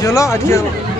行了，我听了。